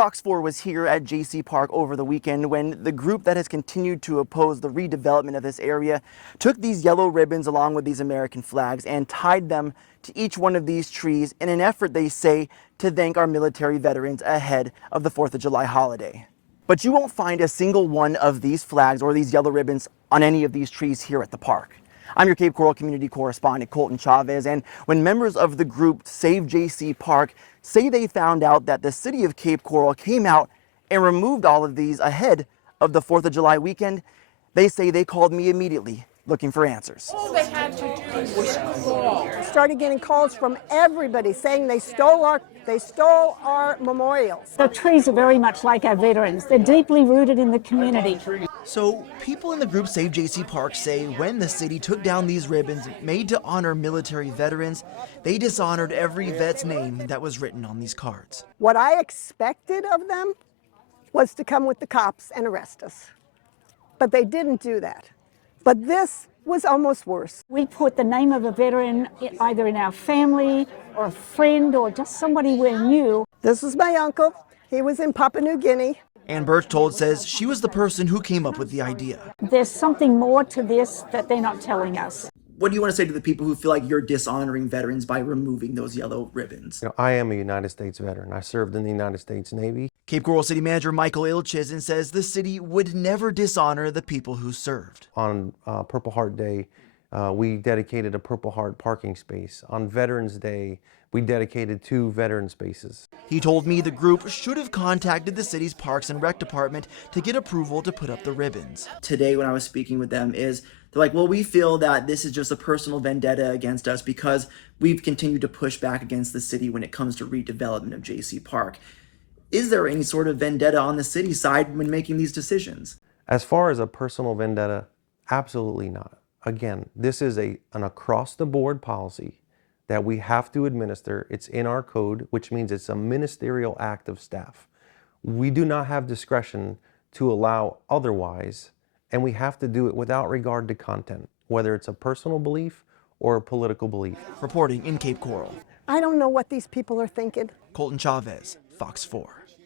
Fox 4 was here at Jaycee Park over the weekend when the group that has continued to oppose the redevelopment of this area took these yellow ribbons along with these American flags and tied them to each one of these trees in an effort, they say, to thank our military veterans ahead of the 4th of July holiday. But you won't find a single one of these flags or these yellow ribbons on any of these trees here at the park. I'm your Cape Coral community correspondent, Colton Chavez, and when members of the group Save Jaycee Park say they found out that the city of Cape Coral came out and removed all of these ahead of the 4th of July weekend, they say they called me immediately looking for answers. All they had to do was call. Started getting calls from everybody saying they stole our memorials. The trees are very much like our veterans. They're deeply rooted in the community. So people in the group Save Jaycee Park say when the city took down these ribbons made to honor military veterans, they dishonored every vet's name that was written on these cards. What I expected of them was to come with the cops and arrest us. But they didn't do that. But this was almost worse. We put the name of a veteran either in our family or a friend or just somebody we knew. This was my uncle. He was in Papua New Guinea. Ann Birchtold says she was the person who came up with the idea. There's something more to this that they're not telling us. What do you want to say to the people who feel like you're dishonoring veterans by removing those yellow ribbons? I am a United States veteran. I served in the United States Navy. Cape Coral City Manager Michael Ilchizen says the city would never dishonor the people who served. On Purple Heart Day, we dedicated a Purple Heart parking space. On Veterans Day, we dedicated 2 veteran spaces. He told me the group should have contacted the city's Parks and Rec department to get approval to put up the ribbons. Today when I was speaking with them they're like, well, we feel that this is just a personal vendetta against us because we've continued to push back against the city when it comes to redevelopment of Jaycee Park. Is there any sort of vendetta on the city side when making these decisions? As far as a personal vendetta, absolutely not. Again, this is an across-the-board policy that we have to administer. It's in our code, which means it's a ministerial act of staff. We do not have discretion to allow otherwise, and we have to do it without regard to content, whether it's a personal belief or a political belief. Reporting in Cape Coral, I don't know what these people are thinking. Colton Chavez, Fox 4.